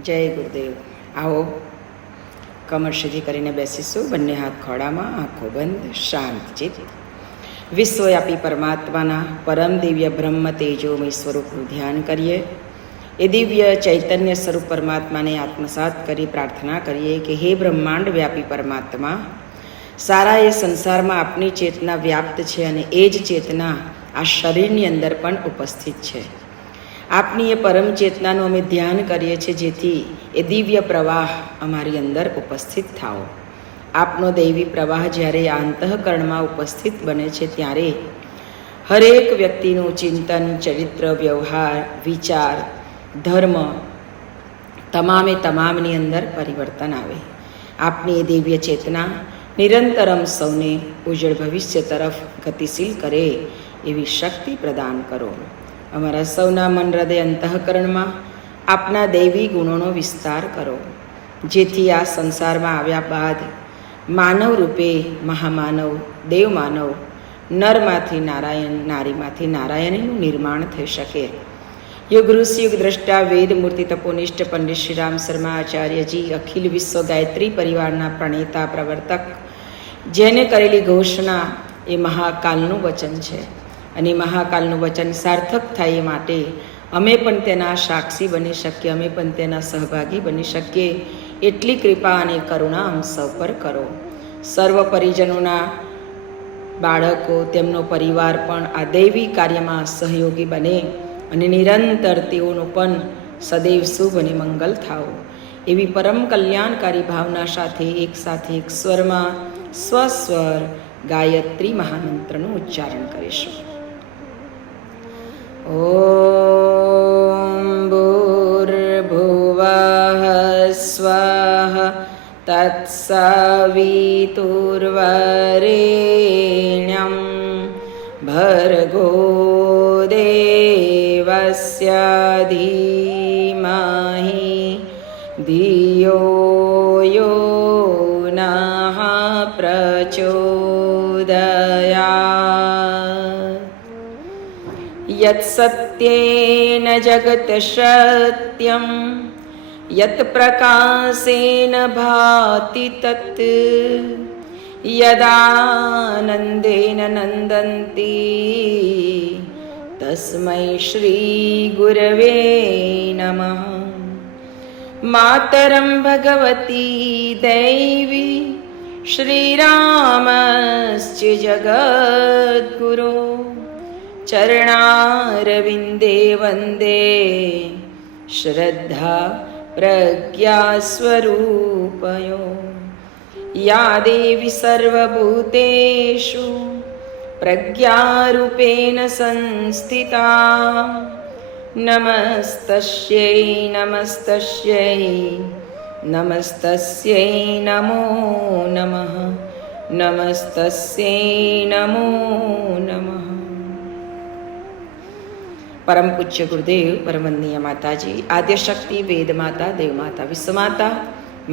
જય ગુરુદેવ. આવો, કમર સીધી કરીને બેસીશું. બંને હાથ ખોળામાં, આંખો બંધ, શાંત ચિત્ત. વિશ્વવ્યાપી પરમાત્માના પરમ દિવ્ય બ્રહ્મ તેજોમય સ્વરૂપનું ધ્યાન કરીએ. એ દિવ્ય ચૈતન્ય સ્વરૂપ પરમાત્માને આત્મસાત કરી પ્રાર્થના કરીએ કે હે બ્રહ્માંડ વ્યાપી પરમાત્મા, સારા એ સંસારમાં આપની ચેતના વ્યાપ્ત છે અને એ જ ચેતના આ શરીરની અંદર પણ ઉપસ્થિત છે. આપની એ પરમ ચેતનાનું અમે ધ્યાન કરીએ છીએ, જેથી એ દિવ્ય પ્રવાહ અમારી અંદર ઉપસ્થિત થાઓ. આપનો દૈવી પ્રવાહ જ્યારે આ અંતઃકરણમાં ઉપસ્થિત બને છે, ત્યારે હરેક વ્યક્તિનું ચિંતન, ચરિત્ર, વ્યવહાર, વિચાર, ધર્મ તમામની અંદર પરિવર્તન આવે. આપની એ દિવ્ય ચેતના નિરંતરમ સૌને ઉજ્જળ ભવિષ્ય તરફ ગતિશીલ કરે એવી શક્તિ પ્રદાન કરો. અમારા સૌના મન, હૃદય, અંતઃકરણમાં આપના દૈવી ગુણોનો વિસ્તાર કરો, જેથી આ સંસારમાં આવ્યા બાદ માનવ રૂપે મહામાનવ, દેવમાનવ, નરમાંથી નારાયણ, નારીમાંથી નારાયણીનું નિર્માણ થઈ શકે. યુગ ઋષિ, યુગ દ્રષ્ટા, વેદ મૂર્તિ, તપોનિષ્ઠ પંડિત શ્રી રામ શર્મા આચાર્યજી, અખિલ વિશ્વ ગાયત્રી પરિવારના પ્રણેતા, પ્રવર્તક, જેને કરેલી ઘોષણા એ મહાકાલનું વચન છે અને મહાકાલનું વચન સાર્થક થાય એ માટે અમે પણ તેના સાક્ષી બની શકીએ, અમે પણ તેના સહભાગી બની શકીએ એટલી કૃપા અને કરુણા અમ સૌ પર કરો. સર્વ પરિજનોના બાળકો, તેમનો પરિવાર પણ આ દૈવી કાર્યમાં સહયોગી બને અને નિરંતર તેઓનું પણ સદૈવ શુભ અને મંગલ થાઓ એવી પરમ કલ્યાણકારી ભાવના સાથે એક સ્વરમાં સ્વસ્વર ગાયત્રી મહામંત્રનું ઉચ્ચારણ કરીશું. ઓમ ભૂર્ભુવઃ સ્વઃ તત્સવિતુર્વરેણ્યં ભર્ગો દેવસ્ય ધીમહિ ધિયો યો નઃ પ્રચોદયાત. યત સત્યેન જગત સત્યં યત પ્રકાશેન ભાતિ તત યદાનંદેન નંદન્તિ તસ્મૈ શ્રી ગુરવે નમઃ. માતરં ભગવતી દૈવી શ્રીરામસ્ય જગદ્ગુરો ચરણારવિંદે વંદે શ્રદ્ધા પ્રજ્ઞા સ્વરૂપયો. યા દેવી સર્વભૂતેષુ પ્રજ્ઞારૂપેણ સંસ્થિતા નમસ્તસ્यै નમસ્તસ્यै નમસ્તસ્यै નમો નમઃ નમસ્તસ્यै નમો નમઃ. પરમ પૂજ્ય ગુરુદેવ, પરમવંદનીય માતાજી, આદ્યશક્તિ, વેદ માતા, દેવ માતા, વિશ્વમાતા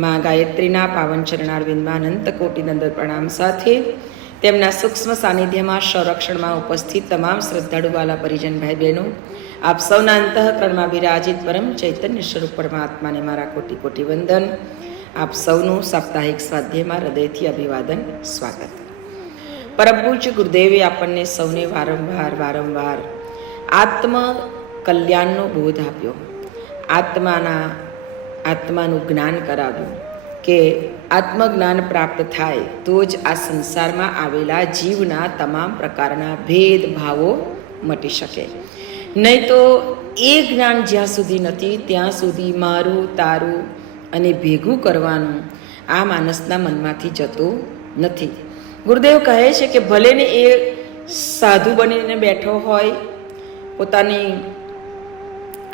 મા ગાયત્રીના પાવન ચરણારવિંદમાં અનંત કોટી નંદર પ્રણામ સાથે તેમના સૂક્ષ્મ સાનિધ્યમાં સંરક્ષણમાં ઉપસ્થિત તમામ શ્રદ્ધાળુ વાલા પરિજન ભાઈ બહેનો, આપ સૌના અંતઃકરણમાં બિરાજિત પરમ ચૈતન્ય સ્વરૂપ પરમાત્માને મારા કોટી કોટી વંદન. આપ સૌનું સાપ્તાહિક સ્વાધ્યાયમાં હૃદયથી અભિવાદન, સ્વાગત. પરમ પૂજ્ય ગુરુદેવે આપણને સૌને વારંવાર આત્મ કલ્યાણનો બોધ આપ્યો, આત્માનું જ્ઞાન કરાવ્યું કે આત્મજ્ઞાન પ્રાપ્ત થાય તો જ આ સંસારમાં આવેલા જીવના તમામ પ્રકારના ભેદભાવો મટી શકે. નહીં તો એ જ્ઞાન જ્યાં સુધી નથી ત્યાં સુધી મારું, તારું અને ભેગું કરવાનું આ માણસના મનમાંથી જતું નથી. ગુરુદેવ કહે છે કે ભલે ને એ સાધુ બનીને બેઠો હોય, પોતાની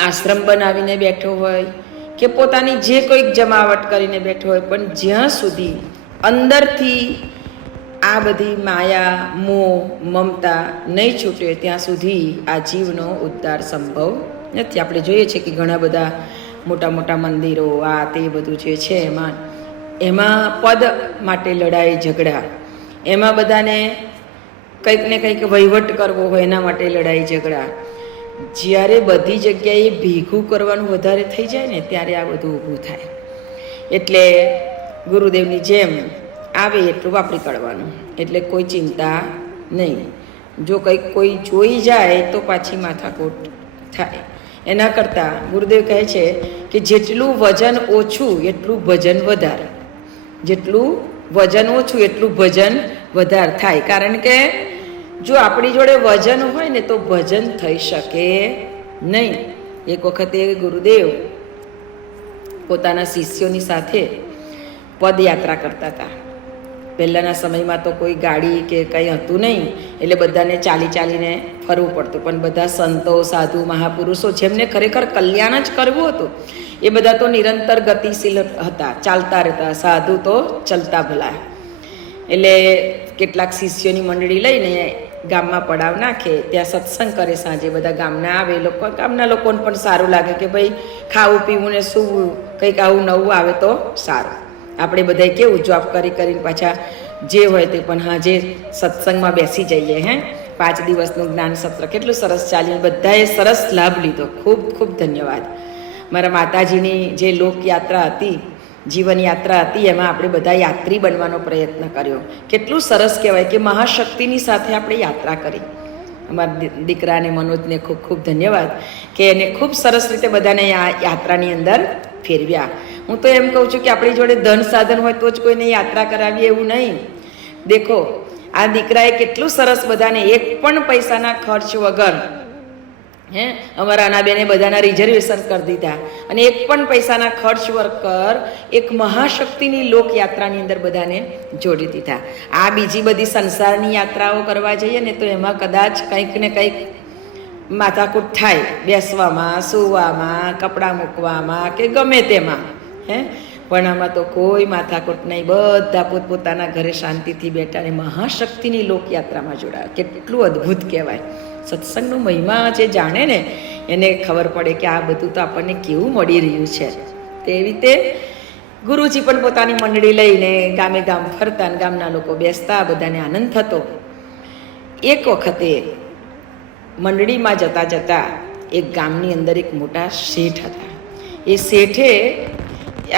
આશ્રમ બનાવીને બેઠો હોય કે પોતાની જે કોઈક જમાવટ કરીને બેઠો હોય, પણ જ્યાં સુધી અંદરથી આ બધી માયા, મોહ, મમતા નહીં છૂટે ત્યાં સુધી આ જીવનો ઉદ્ધાર સંભવ નથી. આપણે જોઈએ છીએ કે ઘણા બધા મોટા મોટા મંદિરો, આ તે બધું જે છે એમાં પદ માટે લડાઈ ઝઘડા, એમાં બધાને કંઈક ને કંઈક વહીવટ કરવો હોય એના માટે લડાઈ ઝઘડા, જ્યારે બધી જગ્યાએ ભેગું કરવાનું વધારે થઈ જાય ને ત્યારે આ બધું ઊભું થાય. એટલે ગુરુદેવની જેમ આવે એટલું વાપરી કાઢવાનું, એટલે કોઈ ચિંતા નહીં. જો કંઈક કોઈ જોઈ જાય તો પાછી માથાકૂટ થાય. એના કરતાં ગુરુદેવ કહે છે કે જેટલું વજન ઓછું એટલું ભજન વધારે, જેટલું વજન ઓછું એટલું ભજન વધારે થાય. કારણ કે જો આપણી જોડે વજન હોય ને તો ભજન થઈ શકે નહીં. એક વખતે ગુરુદેવ પોતાના શિષ્યોની સાથે પદયાત્રા કરતા હતા. પહેલાંના સમયમાં તો કોઈ ગાડી કે કંઈ હતું નહીં, એટલે બધાને ચાલી ચાલીને ફરવું પડતું. પણ બધા સંતો, સાધુ, મહાપુરુષો જેમને ખરેખર કલ્યાણ જ કરવું હતું એ બધા તો નિરંતર ગતિશીલ હતા, ચાલતા રહેતા. સાધુ તો ચલતા ભલા. એટલે કેટલાક શિષ્યોની મંડળી લઈને ગામમાં પડાવ નાખે, ત્યાં સત્સંગ કરે. સાંજે બધા ગામના આવે, ગામના લોકોને પણ સારું લાગે કે ભાઈ ખાવું પીવું ને સૂવું, કંઈક આવું નવું આવે તો સારું. આપણે બધાએ કેવું જોબ કરી કરીને પાછા જે હોય તે પણ હા જે સત્સંગમાં બેસી જઈએ. 5 દિવસનું જ્ઞાન સત્ર કેટલું સરસ ચાલ્યું, બધાએ સરસ લાભ લીધો. ખૂબ ખૂબ ધન્યવાદ. મારા માતાજીની જે લોકયાત્રા હતી, જીવનયાત્રા હતી, એમાં આપણે બધા યાત્રી બનવાનો પ્રયત્ન કર્યો. કેટલું સરસ કહેવાય કે મહાશક્તિની સાથે આપણે યાત્રા કરી. અમારા દીકરાને મનોજને ખૂબ ખૂબ ધન્યવાદ કે એને ખૂબ સરસ રીતે બધાને આ યાત્રાની અંદર ફેરવ્યા. હું તો એમ કહું છું કે આપણી જોડે ધન સાધન હોય તો જ કોઈને યાત્રા કરાવીએ એવું નહીં. દેખો આ દીકરાએ કેટલું સરસ બધાને એક પણ પૈસાના ખર્ચ વગર અમારા આનાબેને બધાના રિઝર્વેશન કરી દીધા, અને એક પણ પૈસાના ખર્ચ વગર એક મહાશક્તિની લોકયાત્રાની અંદર બધાને જોડી દીધા. આ બીજી બધી સંસારની યાત્રાઓ કરવા જઈએ ને તો એમાં કદાચ કંઈક ને કંઈક માથાકૂટ થાય, બેસવામાં, સૂવામાં, કપડાં મૂકવામાં કે ગમે તેમાં. પણ આમાં તો કોઈ માથાકૂટ નહીં. બધા પોતપોતાના ઘરે શાંતિથી બેઠા અને મહાશક્તિની લોકયાત્રામાં જોડાયા. કેટલું અદ્ભુત કહેવાય. સત્સંગનો મહિમા જે જાણે ને એને ખબર પડે કે આ બધું તો આપણને કેવું મળી રહ્યું છે. તેવી રીતે ગુરુજી પણ પોતાની મંડળી લઈને ગામે ગામ ફરતા, ગામના લોકો બેસતા, બધાને આનંદ થતો. એક વખતે મંડળીમાં જતાં જતાં એક ગામની અંદર એક મોટા શેઠ હતા. એ શેઠે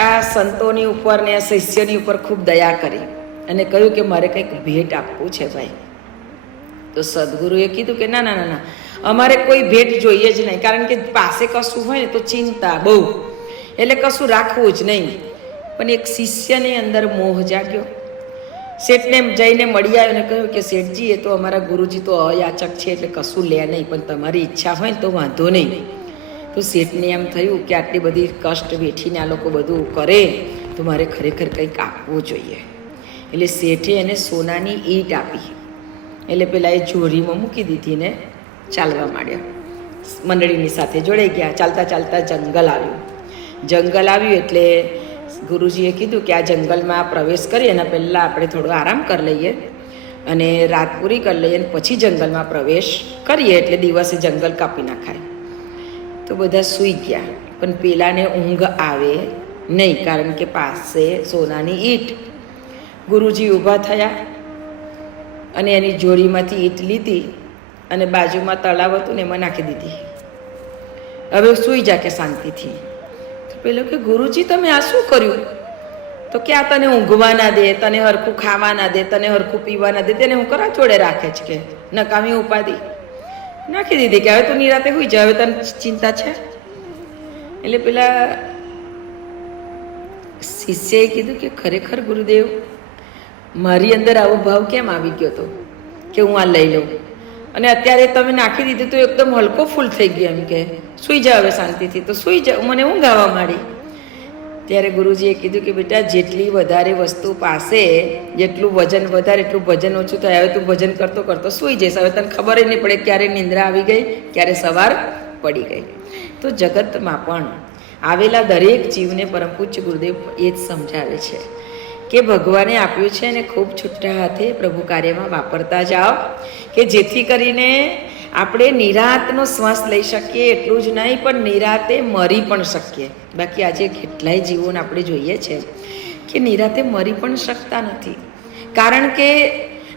આ સંતોની ઉપર ને શિષ્યની ઉપર ખૂબ દયા કરી અને કહ્યું કે મારે કંઈક ભેટ આપવું છે ભાઈ. તો સદગુરુએ કીધું કે ના ના ના ના, અમારે કોઈ ભેટ જોઈએ જ નહીં. કારણ કે પાસે કશું હોય ને તો ચિંતા બહુ, એટલે કશું રાખવું જ નહીં. પણ એક શિષ્યની અંદર મોહ જાગ્યો. શેઠને જઈને મળી આવ્યો ને કહ્યું કે શેઠજી એ તો અમારા ગુરુજી તો અયાચક છે એટલે કશું લે નહીં, પણ તમારી ઈચ્છા હોય ને તો વાંધો નહીં. તો શેઠને એમ થયું કે આટલી બધી કષ્ટ વેઠીને આ લોકો બધું કરે તો મારે ખરેખર કંઈક આપવું જોઈએ. એટલે શેઠે એને સોનાની ઈંટ આપી. એટલે પેલા એ જોરીમાં મૂકી દીધી ને ચાલવા માંડ્યા. મંડળીની સાથે જોડાઈ ગયા. ચાલતા ચાલતા જંગલ આવ્યું. જંગલ આવ્યું એટલે ગુરુજીએ કીધું કે આ જંગલમાં પ્રવેશ કરીએ એના પહેલાં આપણે થોડો આરામ કરી લઈએ અને રાત પૂરી કરી લઈએ અને પછી જંગલમાં પ્રવેશ કરીએ એટલે દિવસે જંગલ કાપી નાખાય. તો બધા સૂઈ ગયા. પણ પેલાને ઊંઘ આવે નહીં, કારણ કે પાસે સોનાની ઈંટ. ગુરુજી ઊભા થયા અને એની જોડીમાંથી ઈંટ લીધી અને બાજુમાં તળાવ હતું ને એમાં નાખી દીધી. હવે સૂઈ જા કે શાંતિથી. તો પેલો કે ગુરુજી તમે આ શું કર્યું? તો કે આ તને ઊંઘવા ના દે, તને હરખું ખાવા ના દે, તને હરખું પીવા ના દે, તેને હું કરા જોડે રાખે છે કે નકામી ઉપાધિ. નાખી દીધી કે હવે તું નિરાતે હોઈ જા, હવે તને ચિંતા છે. એટલે પેલા શિષ્યએ કીધું કે ખરેખર ગુરુદેવ મારી અંદર આવો ભાવ કેમ આવી ગયો હતો કે હું આ લઈ લઉં, અને અત્યારે તમે નાખી દીધું તો એકદમ હલકો ફૂલ થઈ ગયો. એમ કે સૂઈ જાવ હવે શાંતિથી. તો સૂઈ જાવ. મને ઊંઘ આવવા માંડી. ત્યારે ગુરુજીએ કીધું કે બેટા જેટલી વધારે વસ્તુ પાસે જેટલું વજન વધારે એટલું ભજન ઓછું થાય. હવે તું ભજન કરતો કરતો સૂઈ જઈશ. હવે તને ખબર જ નહીં પડે ક્યારે નિંદ્રા આવી ગઈ, ક્યારે સવાર પડી ગઈ. તો જગતમાં પણ આવેલા દરેક જીવને પરમ પૂજ્ય ગુરુદેવ એ જ સમજાવે છે કે ભગવાને આપ્યું છે અને ખૂબ છૂટા હાથે પ્રભુ કાર્યમાં વાપરતા જાઓ કે જેથી કરીને આપણે નિરાતનો શ્વાસ લઈ શકીએ. એટલું જ નહીં પણ નિરાતે મરી પણ શકીએ. બાકી આજે કેટલાય જીવોને આપણે જોઈએ છે કે નિરાતે મરી પણ શકતા નથી. કારણ કે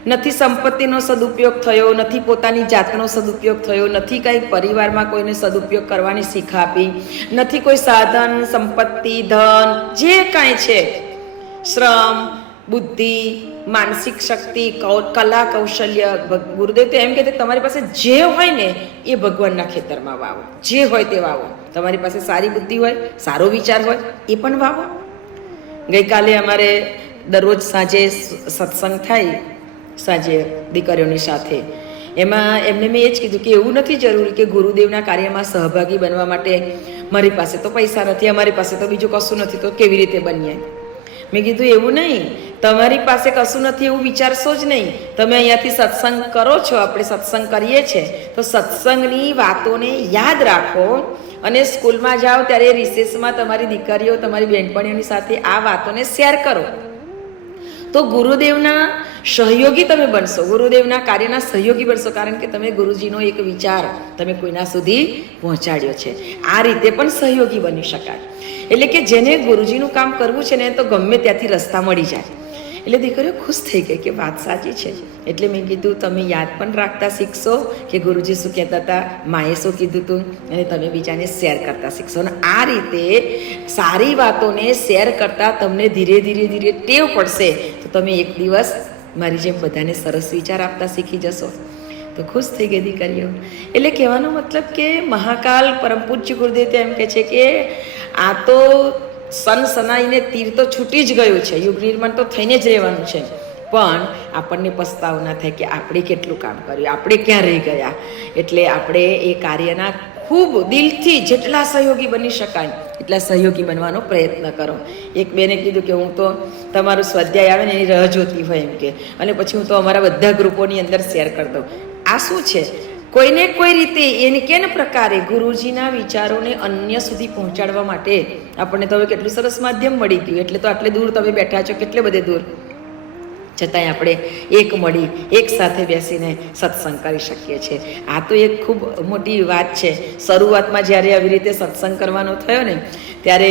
નથી સંપત્તિનો સદુપયોગ થયો, નથી પોતાની જાતનો સદુપયોગ થયો, નથી કંઈ પરિવારમાં કોઈને સદુપયોગ કરવાની શીખ આપી, નથી કોઈ સાધન, સંપત્તિ, ધન જે કાંઈ છે, શ્રમ, બુદ્ધિ, માનસિક શક્તિ, કલા, કૌશલ્ય, ગુરુદેવ તો એમ કહેते તમારી પાસે જે હોય ને એ ભગવાનના ખેતરમાં વાવો, જે હોય તે વાવો. તમારી પાસે સારી બુદ્ધિ હોય, સારો વિચાર હોય એ પણ વાવો. ગઈકાલે અમારે દરરોજ સાંજે સત્સંગ થાય, સાંજે દીકરીઓની સાથે, એમાં એમને મેં એ જ કીધું કે એવું નથી જરૂરી કે ગુરુદેવના કાર્યમાં સહભાગી બનવા માટે મારી પાસે તો પૈસા નથી, અમારી પાસે તો બીજું કશું નથી, તો કેવી રીતે બનીએ. મેં કીધું એવું નહીં, તમારી પાસે કશું નથી એવું વિચારશો જ નહીં. તમે અહીંયાથી સત્સંગ કરો છો, આપણે સત્સંગ કરીએ છીએ, તો સત્સંગની વાતોને યાદ રાખો અને સ્કૂલમાં જાઓ ત્યારે રિસેસમાં તમારી દીકરીઓ, તમારી બહેનપણીઓની સાથે આ વાતોને શેર કરો. તો ગુરુદેવના સહયોગી તમે બનશો, ગુરુદેવના કાર્યના સહયોગી બનશો, કારણ કે તમે ગુરુજીનો એક વિચાર તમે કોઈના સુધી પહોંચાડ્યો છે. આ રીતે પણ સહયોગી બની શકાય. એટલે કે જેને ગુરુજીનું કામ કરવું છે ને તો ગમે ત્યાંથી રસ્તા મળી જાય. એટલે દીકરીઓ ખુશ થઈ ગઈ કે વાત સાચી છે. એટલે મેં કીધું તમે યાદ પણ રાખતા શીખશો કે ગુરુજી શું કહેતા હતા, માએ શું કીધું હતું, અને તમે બીજાને શેર કરતા શીખશો. અને આ રીતે સારી વાતોને શેર કરતા તમને ધીરે ધીરે ધીરે ટેવ પડશે, તો તમે એક દિવસ મારી જેમ બધાને સરસ વિચાર આપતા શીખી જશો. તો ખુશ થઈ ગઈ દીકરીઓ. એટલે કહેવાનો મતલબ કે મહાકાલ પરમ પૂજ્ય ગુરુદેવ એમ કહે છે કે આ તો સનસનાઈને તીર તો છૂટી જ ગયું છે, યુગ નિર્માણ તો થઈને જ રહેવાનું છે, પણ આપણને પસ્તાવો ના થાય કે આપણે કેટલું કામ કર્યું, આપણે ક્યાં રહી ગયા. એટલે આપણે એ કાર્યના ખૂબ દિલથી જેટલા સહયોગી બની શકાય એટલા સહયોગી બનવાનો પ્રયત્ન કરો. એક બેને કીધું કે હું તો તમારું સ્વાધ્યાય આવે ને એની રાહ જોતી હોય એમ કે, અને પછી હું તો અમારા બધા ગ્રુપોની અંદર શેર કરી દઉં. આ શું છે, કોઈને કોઈ રીતે એને કેને પ્રકારે ગુરુજીના વિચારોને અન્ય સુધી પહોંચાડવા માટે આપણને તો હવે કેટલું સરસ માધ્યમ મળી ગયું. એટલે તો આટલે દૂર તમે બેઠા છો, કેટલે બધે દૂર, છતાંય આપણે એક મળી એક સાથે બેસીને સત્સંગ કરી શકીએ છીએ. આ તો એક ખૂબ મોટી વાત છે. શરૂઆતમાં જ્યારે આવી રીતે સત્સંગ કરવાનો થયો ને ત્યારે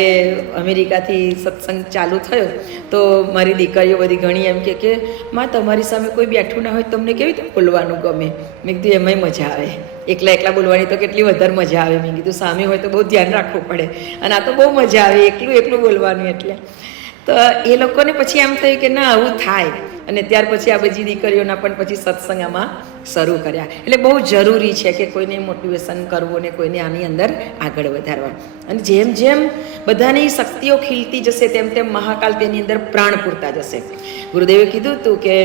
અમેરિકાથી સત્સંગ ચાલુ થયો તો મારી દીકરીઓ બધી ઘણી એમ કે માં તમારી સામે કોઈ બેઠું ના હોય તમને કેવી રીતે બોલવાનું ગમે. મેં કીધું એમાંય મજા આવે, એકલા એકલા બોલવાની તો કેટલી વધારે મજા આવે. મેં કીધું સામે હોય તો બહુ ધ્યાન રાખવું પડે, અને આ તો બહુ મજા આવે એકલું એકલું બોલવાનું. એટલે તો એ લોકોને પછી એમ થયું કે ના આવું થાય, અને ત્યાર પછી આ બધી દીકરીઓના પણ પછી સત્સંગ આમાં શરૂ કર્યા. એટલે બહુ જરૂરી છે કે કોઈને મોટિવેશન કરવું ને કોઈને આની અંદર આગળ વધારવા. અને જેમ જેમ બધાની શક્તિઓ ખીલતી જશે તેમ તેમ મહાકાલ તેની અંદર પ્રાણ પૂરતા જશે. ગુરુદેવે કીધું હતું કે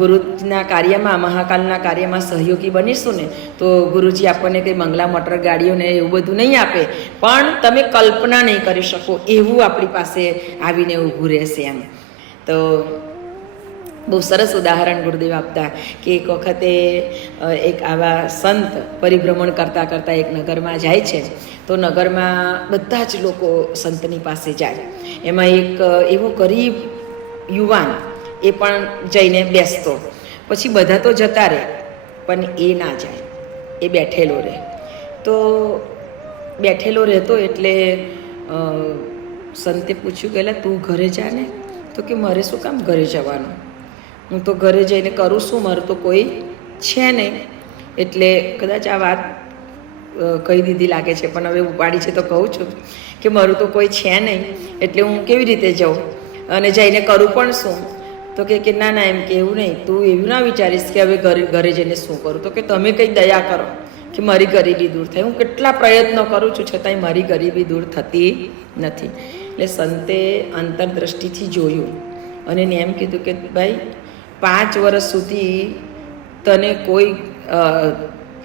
ગુરુના કાર્યમાં, મહાકાલના કાર્યમાં સહયોગી બનીશું ને તો ગુરુજી આપણને કંઈ બંગલા મોટર ગાડીઓને એવું બધું નહીં આપે, પણ તમે કલ્પના નહીં કરી શકો એવું આપણી પાસે આવીને ઊભું રહેશે એમ. તો બહુ સરસ ઉદાહરણ ગુરુદેવ આપતા કે એક વખતે એક આવા સંત પરિભ્રમણ કરતાં કરતાં એક નગરમાં જાય છે. તો નગરમાં બધા જ લોકો સંતની પાસે જાય. એમાં એક એવો ગરીબ યુવાન એ પણ જઈને બેસતો. પછી બધા તો જતા રહે પણ એ ના જાય, એ બેઠેલો રહે. તો બેઠેલો રહેતો એટલે સંતે પૂછ્યું કે તું ઘરે જા ને. તો કે મારે શું કામ ઘરે જવાનું, હું તો ઘરે જઈને કરું શું, મારું તો કોઈ છે નહીં. એટલે કદાચ આ વાત કહી દીધી લાગે છે, પણ હવે ઉપાડી છે તો કહું છું કે મારું તો કોઈ છે નહીં, એટલે હું કેવી રીતે જાઉં અને જઈને કરું પણ શું. તો કે ના ના, એમ કે એવું નહીં, તું એવું ના વિચારીશ કે હવે ઘરે જઈને શું કરું. તો કે તમે કંઈ દયા કરો કે મારી ગરીબી દૂર થાય. હું કેટલા પ્રયત્નો કરું છું છતાંય મારી ગરીબી દૂર થતી નથી. એટલે સંતે અંતરદ્રષ્ટિથી જોયું અને એને એમ કીધું કે ભાઈ 5 વર્ષ સુધી તને કોઈ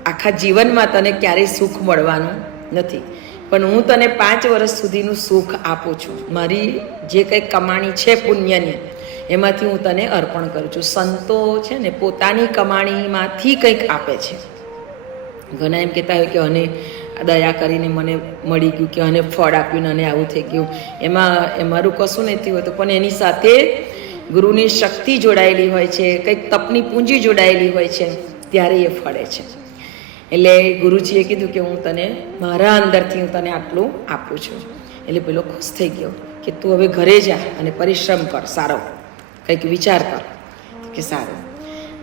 આખા જીવનમાં તને ક્યારેય સુખ મળવાનું નથી, પણ હું તને 5 વર્ષ સુધીનું સુખ આપું છું. મારી જે કંઈ કમાણી છે પુણ્યની એમાંથી હું તને અર્પણ કરું છું. સંતો છે ને પોતાની કમાણીમાંથી કંઈક આપે છે. ઘણા એમ કહેતા હોય કે અને દયા કરીને મને મળી ગયું, કે અને ફળ આપ્યું ને અને આવું થઈ ગયું. એમાં મારું કશું નથી હોતું, પણ એની સાથે ગુરુની શક્તિ જોડાયેલી હોય છે, કંઈક તપની પૂંજી જોડાયેલી હોય છે, ત્યારે એ ફળે છે. એટલે ગુરુજીએ કીધું કે હું તને મારા અંદરથી હું તને આટલું આપું છું. એટલે પેલો ખુશ થઈ ગયો કે તું હવે ઘરે જા અને પરિશ્રમ કર, સારો કંઈક વિચાર કર. કે સારું.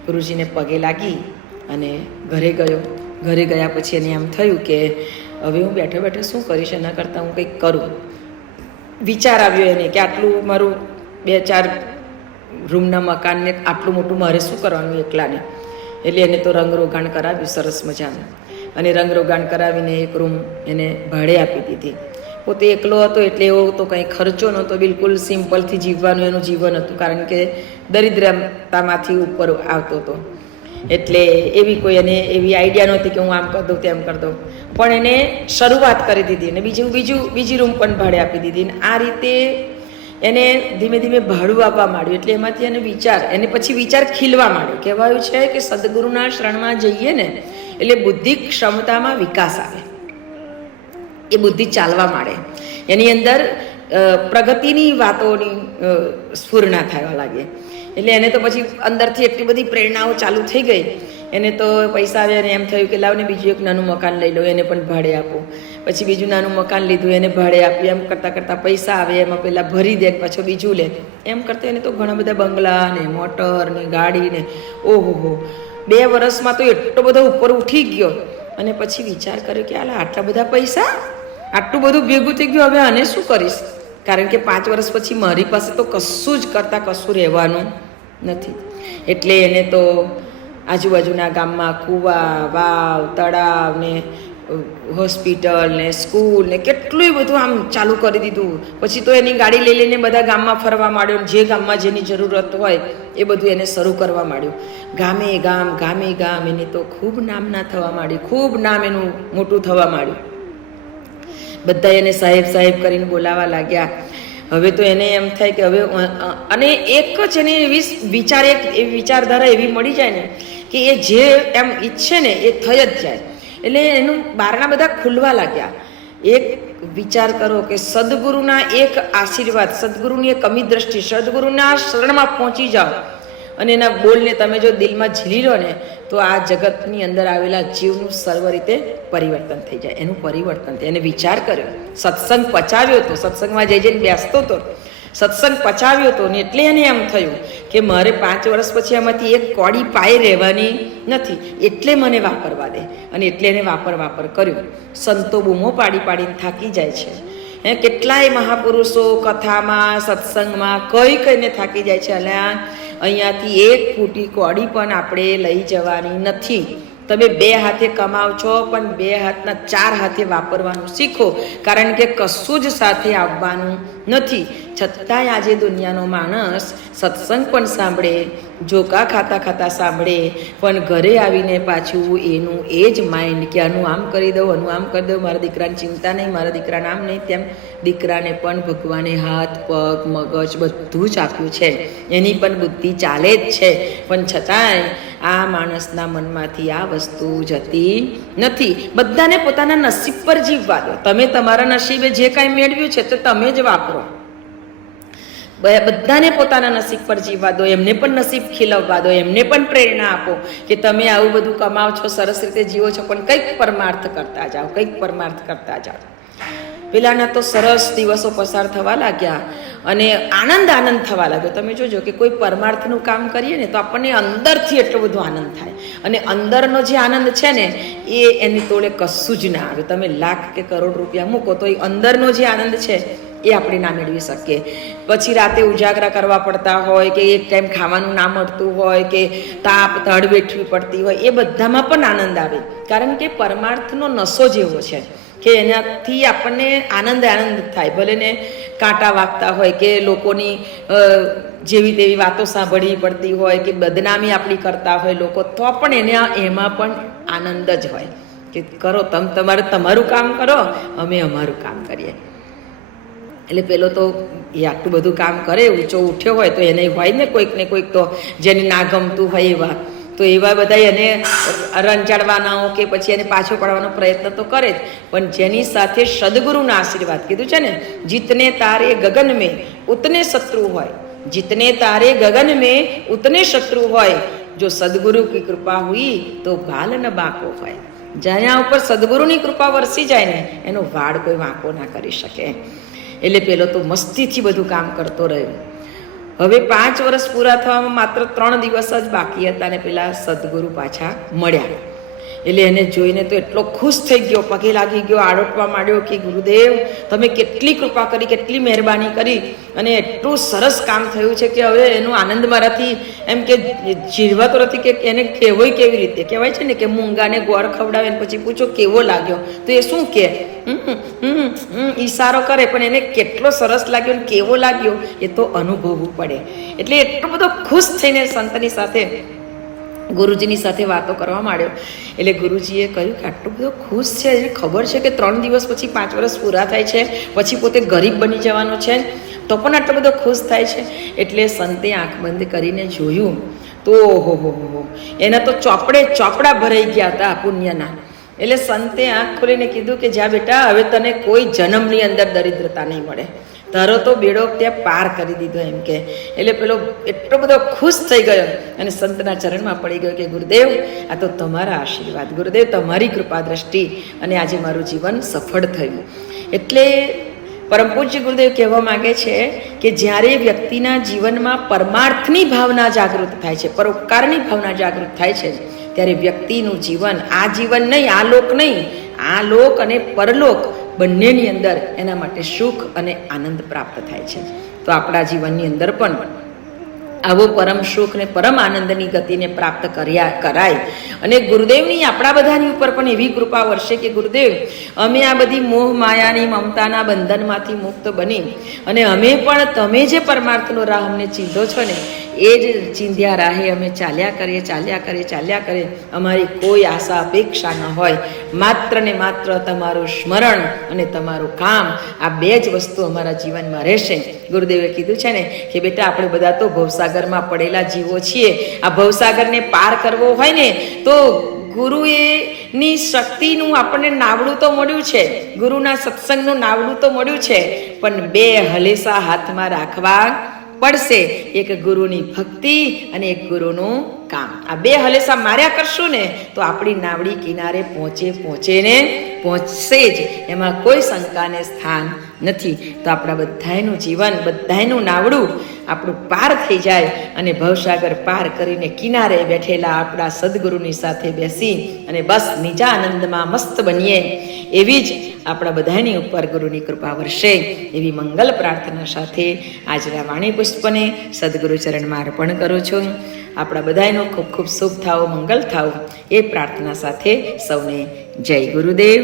ગુરુજીને પગે લાગી અને ઘરે ગયો. ઘરે ગયા પછી એને એમ થયું કે હવે હું બેઠો બેઠો શું કરીશ, એના કરતાં હું કંઈક કરું. વિચાર આવ્યો એને કે આટલું મારું 2-4 રૂમના મકાનને આટલું મોટું મારે શું કરવાનું એકલાને. એટલે એને તો રંગરોગાણ કરાવ્યું સરસ મજાનું, અને રંગરોગાણ કરાવીને એક રૂમ એને ભાડે આપી દીધી. પોતે એકલો હતો એટલે એવો તો કંઈ ખર્ચો નહોતો, બિલકુલ સિમ્પલથી જીવવાનું એનું જીવન હતું, કારણ કે દરિદ્રતામાંથી ઉપર આવતો હતો. એટલે એવી કોઈ એને એવી આઈડિયા નહોતી કે હું આમ કરી દઉં તેમ કરી દઉં, પણ એને શરૂઆત કરી દીધી અને બીજી રૂમ પણ ભાડે આપી દીધી. અને આ રીતે એને ધીમે ધીમે ભાડું આપવા માંડ્યું. એટલે એમાંથી એને પછી વિચાર ખીલવા માંડ્યો. કહેવાયું છે કે સદગુરુના શરણમાં જઈએ ને એટલે બુદ્ધિક ક્ષમતામાં વિકાસ આવે, એ બુદ્ધિ ચાલવા માંડે, એની અંદર પ્રગતિની વાતોની સ્ફુરણા થવા લાગે. એટલે એને તો પછી અંદરથી એટલી બધી પ્રેરણાઓ ચાલુ થઈ ગઈ. એને તો પૈસા આવ્યા અને એમ થયું કે લાવને બીજું એક નાનું મકાન લઈ લો, એને પણ ભાડે આપો. પછી બીજું નાનું મકાન લીધું, એને ભાડે આપ્યું. એમ કરતાં કરતાં પૈસા આવે, એમાં પહેલાં ભરી દે, પાછું બીજું લે. એમ કરતાં એને તો ઘણા બધા બંગલા ને મોટર ને ગાડી ને ઓહો 2 વર્ષમાં તો એટલો બધો ઉપર ઉઠી ગયો. અને પછી વિચાર કર્યો કે આટલા બધા પૈસા, આટલું બધું ભેગું થઈ ગયું, હવે આને શું કરીશ? કારણ કે 5 વર્ષ પછી મારી પાસે તો કશું જ કરતાં કશું રહેવાનું નથી. એટલે એને તો આજુબાજુના ગામમાં કૂવા, વાવ, તળાવ ને હોસ્પિટલ ને સ્કૂલ ને કેટલું બધું આમ ચાલુ કરી દીધું. પછી તો એની ગાડી લઈ લઈને બધા ગામમાં ફરવા માંડ્યો. જે ગામમાં જેની જરૂરત હોય એ બધું એને શરૂ કરવા માંડ્યું. ગામે ગામ એની તો ખૂબ નામના થવા માંડી, ખૂબ નામ એનું મોટું થવા માંડ્યું. બધા એને સાહેબ કરીને બોલાવા લાગ્યા. હવે તો એને એમ થાય કે હવે, અને એક જ એને એવી વિચારધારા એવી મળી જાય ને કે એ જે એમ ઈચ્છે ને એ થઈ જ જાય. એટલે એનું બારણા બધા ખુલવા લાગ્યા. એક વિચાર કરો કે સદગુરુના એક આશીર્વાદ, સદગુરુની એક અમી દ્રષ્ટિ, સદગુરુના શરણમાં પહોંચી જાઓ અને એના બોલને તમે જો દિલમાં ઝીલી લો ને તો આ જગતની અંદર આવેલા જીવનું સર્વ રીતે પરિવર્તન થઈ જાય. એનું પરિવર્તન થાય. એને વિચાર કર્યો, સત્સંગ પચાવ્યો હતો, સત્સંગમાં જઈને બેસતો હતો, સત્સંગ પચાવ્યો હતો ને એટલે એને એમ થયું કે મારે 5 વર્ષ પછી આમાંથી એક કોડી પાયે રહેવાની નથી, એટલે મને વાપરવા દે. અને એટલે એને વાપર કર્યું. સંતો બૂમો પાડીને થાકી જાય છે. કેટલાય મહાપુરુષો કથામાં સત્સંગમાં કઈને થાકી જાય છે. અહીંયાથી 1 ફૂટી કોડી પણ આપણે લઈ જવાની નથી. તમે 2 હાથે કમાવ છો, પણ 2 હાથના 4 હાથે વાપરવાનું શીખો, કારણ કે કશું જ સાથે આવવાનું નથી. છતાંય આજે દુનિયાનો માણસ સત્સંગ પણ સાંભળે, જોકા ખાતા સાંભળે, પણ ઘરે આવીને પાછું એનું એ જ માઇન્ડ કે આનું આમ કરી દઉં, મારા દીકરાની ચિંતા નહીં, મારા દીકરાને આમ નહીં તેમ. દીકરાને પણ ભગવાને હાથ, પગ, મગજ બધું જ આપ્યું છે, એની પણ બુદ્ધિ ચાલે જ છે, પણ છતાંય આ માણસના મનમાંથી આ વસ્તુ જતી નથી. બધાને પોતાના નસીબ પર જીવવા દો. તમે તમારા નસીબે જે કાંઈ મેળવ્યું છે તો તમે જ વાપરો. બધાને પોતાના નસીબ પર જીવવા દો, એમને પણ નસીબ ખીલવવા દો, એમને પણ પ્રેરણા આપો કે તમે આવું બધું કમાવ છો, સરસ રીતે જીવો છો, પણ કંઈક પરમાર્થ કરતા જાઓ. પેલાના તો સરસ દિવસો પસાર થવા લાગ્યા અને આનંદ થવા લાગ્યો. તમે જોજો કે કોઈ પરમાર્થનું કામ કરીએ ને તો આપણને અંદરથી એટલો બધો આનંદ થાય, અને અંદરનો જે આનંદ છે ને એની તોડે કશું જ ના આવે. તમે લાખ કે કરોડ રૂપિયા મૂકો તો એ અંદરનો જે આનંદ છે એ આપણે ના મેળવી શકીએ. પછી રાતે ઉજાગરા કરવા પડતા હોય કે એક ટાઈમ ખાવાનું ના મળતું હોય કે તાપ તડ વેઠવી પડતી હોય, એ બધામાં પણ આનંદ આવે, કારણ કે પરમાર્થનો નશો જેવો છે કે એનાથી આપણને આનંદ થાય. ભલે ને કાંટા વાગતા હોય કે લોકોની જેવી તેવી વાતો સાંભળવી પડતી હોય કે બદનામી આપણી કરતા હોય લોકો, તો પણ એમાં પણ આનંદ જ હોય કે કરો તમારું કામ કરો, અમે અમારું કામ કરીએ. એટલે પેલો તો એ આટલું બધું કામ કરે, ઊંચો ઉઠ્યો હોય તો એને હોય ને કોઈક તો જેને ના ગમતું હોય એવા બધા એને રંજાડવાના કે પછી એને પાછો પાડવાનો પ્રયત્ન તો કરે જ, પણ જેની સાથે સદગુરુના આશીર્વાદ કીધું છે ને, જીતને તારે ગગન મેં ઉતને શત્રુ હોય, જીતને તારે ગગન મેં ઉતને શત્રુ હોય, જો સદગુરુ કી કૃપા હુઈ તો ભાલ ન બાકો હોય. જ્યાં ઉપર સદગુરુની કૃપા વરસી જાય ને એનો વાડ કોઈ વાંકો ના કરી શકે. એટલે પેલો તો મસ્તીથી બધું કામ કરતો રહ્યો. હવે 5 વર્ષ પૂરા થવામાં માત્ર 3 દિવસ જ બાકી હતા અને પેલા સદગુરુ પાછા મળ્યા. એટલે એને જોઈને તો એટલો ખુશ થઈ ગયો, પગે લાગી ગયો, આડોટવા માંડ્યો કે ગુરુદેવ તમે કેટલી કૃપા કરી, કેટલી મહેરબાની કરી અને એટલું સરસ કામ થયું છે કે હવે એનો આનંદ મારાથી એમ કે જીરવાતો નથી કે એને કહેવાય કેવી રીતે. કહેવાય છે ને કે મૂંગાને ગોળ ખવડાવે ને પછી પૂછો કેવો લાગ્યો, તો એ શું કહે? ઈશારો કરે, પણ એને કેટલો સરસ લાગ્યો ને કેવો લાગ્યો એ તો અનુભવવું પડે. એટલે એટલો બધો ખુશ થઈને સંતની સાથે ગુરુજીની સાથે વાતો કરવા માંડ્યો. એટલે ગુરુજીએ કહ્યું કે આટલું બધો ખુશ છે, એને ખબર છે કે 3 દિવસ પછી 5 વર્ષ પૂરા થાય છે, પછી પોતે ગરીબ બની જવાનો છે, તો પણ આટલો બધો ખુશ થાય છે. એટલે સંતે આંખ બંધ કરીને જોયું તો હો એના તો ચોપડા ભરાઈ ગયા હતા પુણ્યના. એટલે સંતે આંખ ખોલીને કીધું કે જા બેટા, હવે તને કોઈ જન્મની અંદર દરિદ્રતા નહીં મળે, તારો તો બેડો ત્યાં પાર કરી દીધો એમ કે. એટલે પેલો એટલો બધો ખુશ થઈ ગયો અને સંતના ચરણમાં પડી ગયો કે ગુરુદેવ આ તો તમારા આશીર્વાદ, ગુરુદેવ તમારી કૃપા દ્રષ્ટિ, અને આજે મારું જીવન સફળ થયું. એટલે પરમ પૂજ્ય ગુરુદેવ કહેવા માગે છે કે જ્યારે વ્યક્તિના જીવનમાં પરમાર્થની ભાવના જાગૃત થાય છે, પરોપકારની ભાવના જાગૃત થાય છે, ત્યારે વ્યક્તિનું જીવન, આ જીવન નહીં, આ લોક નહીં, આ લોક અને પરલોક બંનેની અંદર એના માટે સુખ અને આનંદ પ્રાપ્ત થાય છે. તો આપણા જીવનની અંદર પણ આવો પરમ સુખ ને પરમ આનંદની ગતિને પ્રાપ્ત કરાય. અને ગુરુદેવની આપણા બધાની ઉપર પણ એવી કૃપા વર્ષે કે ગુરુદેવ અમે આ બધી મોહ માયાની મમતાના બંધનમાંથી મુક્ત બની અને અમે પણ તમે જે પરમાર્થનો રાહ અમને ચીંધો છો ને એ જ ચીંધ્યા રાહે અમે ચાલ્યા કરીએ. અમારી કોઈ આશા અપેક્ષા ન હોય, માત્ર ને માત્ર તમારું સ્મરણ અને તમારું કામ, આ 2 જ વસ્તુ અમારા જીવનમાં રહેશે. ગુરુદેવે કીધું છે ને કે બેટા આપણે બધા તો ભવસાગરમાં પડેલા જીવો છીએ. આ ભવસાગરને પાર કરવો હોય ને તો ગુરુની શક્તિનું આપણને નાવડું તો મળ્યું છે, ગુરુના સત્સંગનું નાવડું તો મળ્યું છે, પણ 2 હલેસા હાથમાં રાખવા પડશે. એક ગુરુની ભક્તિ અને એક ગુરુનું કામ. આ 2 હલેસા માર્યા કરશું ને તો આપણી નાવડી કિનારે પહોંચશે જ, એમાં કોઈ શંકાને સ્થાન નથી. તો આપણા બધાયનું જીવન, બધાયનું નાવડું આપણું પાર થઈ જાય અને ભવસાગર પાર કરીને કિનારે બેઠેલા આપણા સદગુરુની સાથે બેસી અને બસ નિજા આનંદમાં મસ્ત બનીએ, એવી જ આપણા બધાની ઉપર ગુરુની કૃપા વર્ષે, એવી મંગલ પ્રાર્થના સાથે આજના વાણી પુષ્પને સદગુરુ ચરણમાં અર્પણ કરું છું. આપણા બધાનો ખૂબ ખૂબ શુભ થાઓ, મંગલ થાઓ, એ પ્રાર્થના સાથે સૌને જય ગુરુદેવ.